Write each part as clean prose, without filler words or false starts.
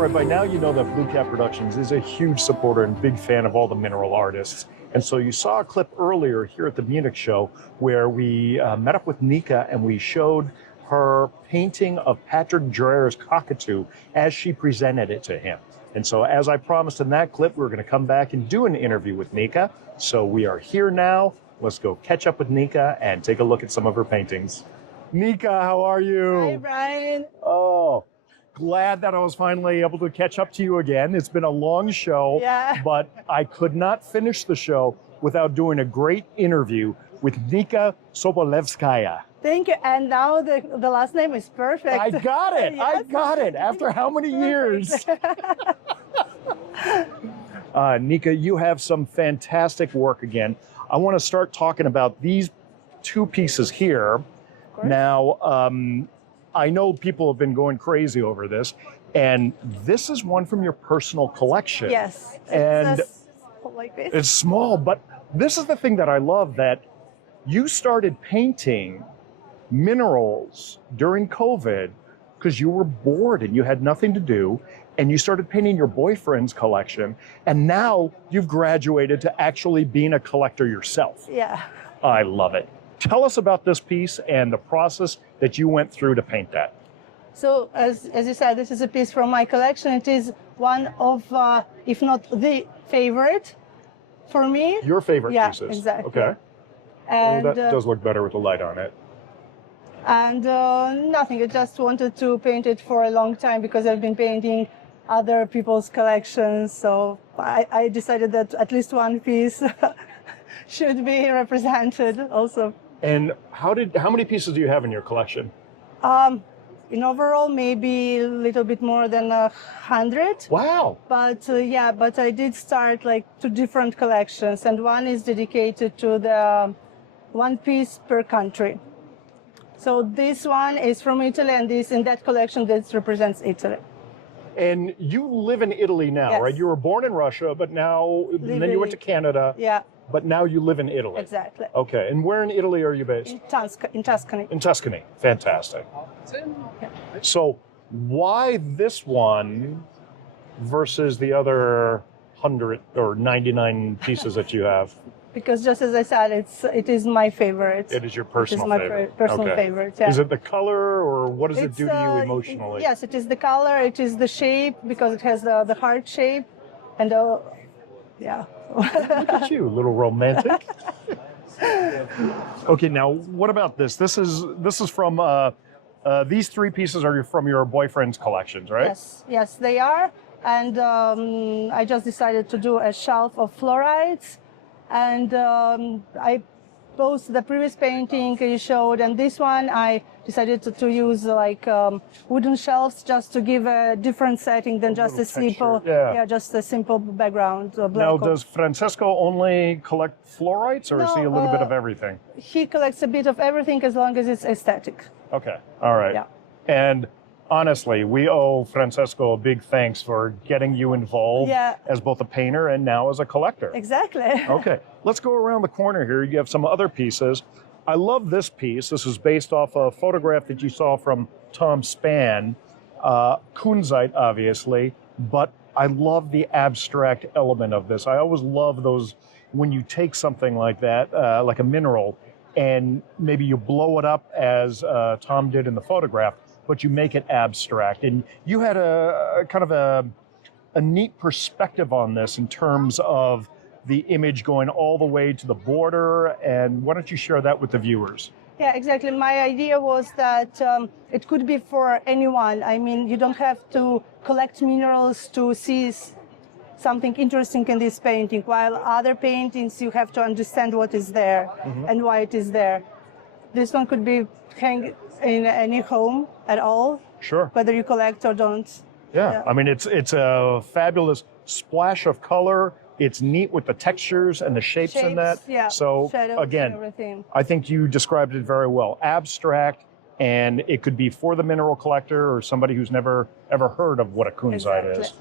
Right, by now you know that Blue Cat Productions is a huge supporter and big fan of all the mineral artists. And so you saw a clip earlier here at the Munich Show where we met up with Nika and we showed her painting of Patrick Dreyer's cockatoo as she presented it to him. And so as I promised in that clip, we're going to come back and do an interview with Nika. So we are here now. Let's go catch up with Nika and take a look at some of her paintings. Nika, how are you? Hi, Brian. Oh, glad that I was finally able to catch up to you again. It's been a long show, but I could not finish the show without doing a great interview with Nika Sobolevskaia. Thank you. And now the last name is perfect. I got it. Yes. I got it. After how many years? Nika, you have some fantastic work again. I want to start talking about these two pieces here. Now, I know people have been going crazy over this, and this is one from your personal collection. Yes. And like this. It's small, but this is the thing that I love, that you started painting minerals during COVID because you were bored and you had nothing to do, and you started painting your boyfriend's collection, and now you've graduated to actually being a collector yourself. Yeah. I love it. Tell us about this piece and the process that you went through to paint that. So, as you said, this is a piece from my collection. It is one of, if not the favorite for me. Your favorite pieces? Yeah, exactly. Okay. And that does look better with the light on it. And nothing, I just wanted to paint it for a long time because I've been painting other people's collections. So I decided that at least one piece should be represented also. And how many pieces do you have in your collection? In overall, maybe a little bit more than 100. Wow. But but I did start like 2 different collections, and one is dedicated to the one piece per country. So this one is from Italy, and in that collection, this represents Italy. And you live in Italy now, Yes. right? You were born in Russia, but now, and then you went to Canada. Yeah. But now you live in Italy. Exactly. Okay. And where in Italy are you based? In Tuscany. In Tuscany. Fantastic. Yeah. So why this one versus the other 100 or 99 pieces that you have? Because just as I said, it is my favorite. It is your personal favorite. It is my personal favorite, yeah. Is it the color, or what does it do to you emotionally? Yes, it is the color, it is the shape, because it has the heart shape, and yeah. Look at you, a little romantic. Okay, now what about this? This is from these 3 pieces are from your boyfriend's collections, right? Yes, they are. And I just decided to do a shelf of fluorides. And I posted the previous painting you showed, and this one I decided to use like wooden shelves, just to give a different setting than just a simple, just a simple background. Now, does Francesco only collect fluorides, or is he a little bit of everything? He collects a bit of everything as long as it's aesthetic. Okay, all right. Yeah. And honestly, we owe Francesco a big thanks for getting you involved as both a painter and now as a collector. Exactly. Okay, let's go around the corner here. You have some other pieces. I love this piece. This is based off a photograph that you saw from Tom Spann, Kunzite, obviously, but I love the abstract element of this. I always love those when you take something like that, like a mineral, and maybe you blow it up as Tom did in the photograph, but you make it abstract. And you had a kind of a neat perspective on this in terms of the image going all the way to the border. And why don't you share that with the viewers? Yeah, exactly. My idea was that it could be for anyone. I mean, you don't have to collect minerals to see something interesting in this painting, while other paintings you have to understand what is there and why it is there. This one could be hang in any home at all, whether you collect or don't. Yeah, I mean, it's a fabulous splash of color. It's neat with the textures and the shapes in that. Yeah, so again, I think you described it very well. Abstract, and it could be for the mineral collector or somebody who's never ever heard of what a kunzite is.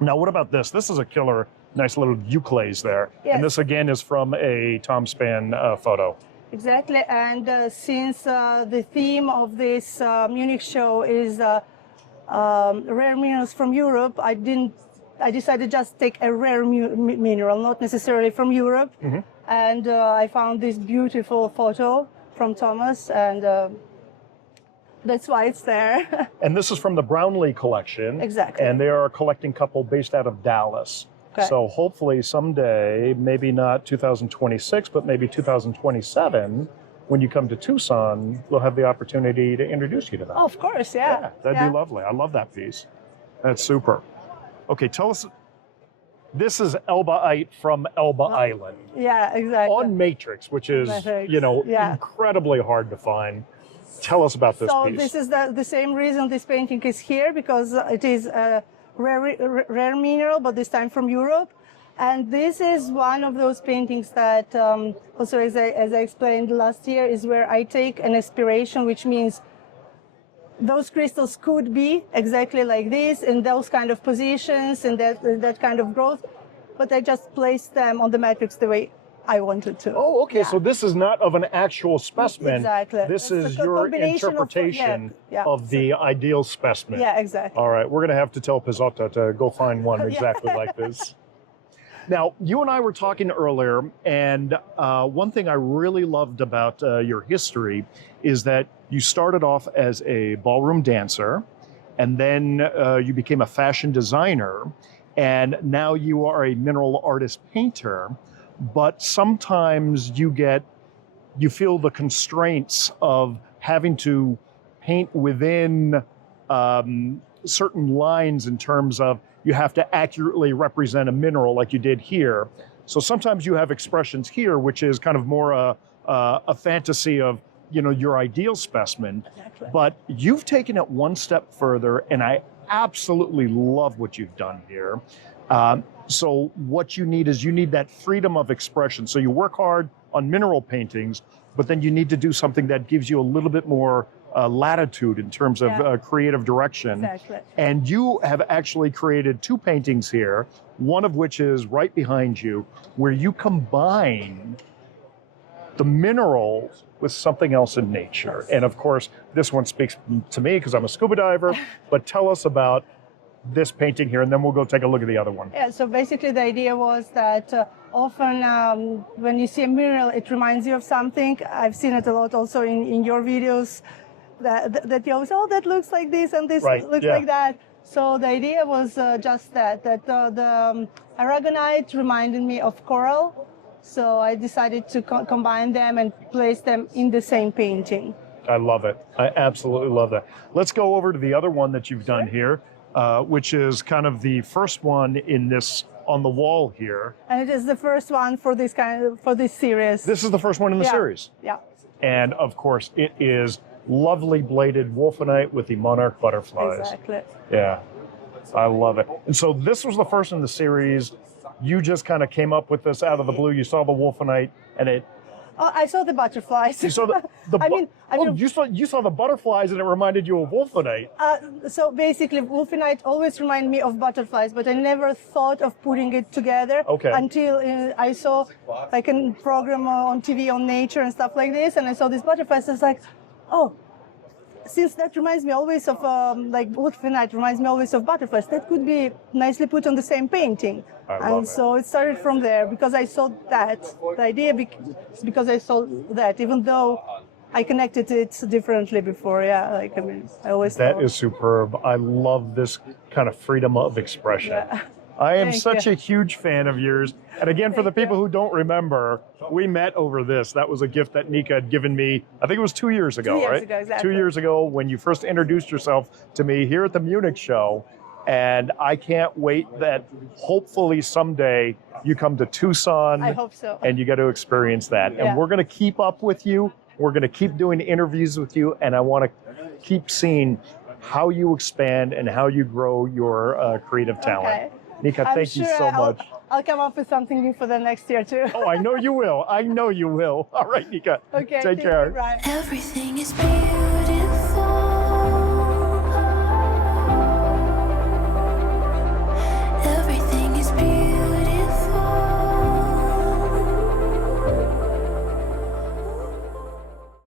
Now, what about this? This is a killer, nice little euclase there. Yes. And this again is from a Tom Spann photo. Exactly, and since the theme of this Munich show is rare minerals from Europe, I decided just take a rare mineral, not necessarily from Europe. Mm-hmm. And I found this beautiful photo from Thomas, and that's why it's there. And this is from the Brownlee collection. Exactly. And they are a collecting couple based out of Dallas. Okay. So hopefully someday, maybe not 2026, but maybe 2027, when you come to Tucson, we'll have the opportunity to introduce you to that. Oh, of course, yeah. That'd be lovely. I love that piece. That's super. Okay, tell us. This is Elbaite from Elba Island Yeah, exactly. on Matrix, which is, Matrix, incredibly hard to find. Tell us about this So piece. this is the same reason this painting is here, because it is a rare mineral, but this time from Europe. And this is one of those paintings that also, as I explained last year, is where I take an inspiration, which means those crystals could be exactly like this in those kind of positions and that kind of growth, but I just placed them on the matrix the way I wanted to. Oh, okay. Yeah. So this is not of an actual specimen. Exactly. This It's is a your combination interpretation of the ideal specimen. Yeah, exactly. All right. We're going to have to tell Pizzotta to go find one exactly like this. Now, you and I were talking earlier, and one thing I really loved about your history is that you started off as a ballroom dancer, and then you became a fashion designer, and now you are a mineral artist painter. But sometimes you feel the constraints of having to paint within certain lines in terms of you have to accurately represent a mineral like you did here. So sometimes you have expressions here, which is kind of more a fantasy of, your ideal specimen. Exactly. But you've taken it one step further, and I absolutely love what you've done here. So what you need is that freedom of expression. So you work hard on mineral paintings, but then you need to do something that gives you a little bit more latitude in terms of creative direction. Exactly. And you have actually created two paintings here, one of which is right behind you, where you combine the minerals with something else in nature. And of course, this one speaks to me because I'm a scuba diver, but tell us about this painting here, and then we'll go take a look at the other one. Yeah, so basically the idea was that often when you see a mineral, it reminds you of something. I've seen it a lot also in your videos, that you always, that looks like this and this looks like that. So the idea was just that the aragonite reminded me of coral. So I decided to combine them and place them in the same painting. I love it. I absolutely love that. Let's go over to the other one that you've done here, which is kind of the first one in this on the wall here. And it is the first one for this series. This is the first one in the series. Yeah. And of course, it is lovely bladed wolfenite with the monarch butterflies. Exactly. Yeah, I love it. And so this was the first in the series. You just kind of came up with this out of the blue. You saw the wolfenite, and it. Oh, I saw the butterflies. You saw you saw the butterflies, and it reminded you of wolfenite. So basically, wolfenite always reminded me of butterflies, but I never thought of putting it together until I saw like a program on TV on nature and stuff like this, and I saw these butterflies. I was like, oh, since that reminds me always of like wolfenite reminds me always of butterflies, that could be nicely put on the same painting. And so it started from there because I saw that. The idea is because I saw that, even though I connected it differently before. Yeah, like I always That is superb. I love this kind of freedom of expression. Yeah. I am such a huge fan of yours. And again, for the people who don't remember, we met over this. That was a gift that Nika had given me, I think it was 2 years ago, 2 years right? ago, exactly. 2 years ago when you first introduced yourself to me here at the Munich Show. And I can't wait that hopefully someday you come to Tucson. I hope so. And you get to experience that. Yeah. And we're going to keep up with you. We're going to keep doing interviews with you. And I want to keep seeing how you expand and how you grow your creative talent. Okay. Nika, thank you so much. I'll come up with something new for the next year too. Oh, I know you will. I know you will. All right, Nika. Okay. Take care. Right. Everything is beautiful.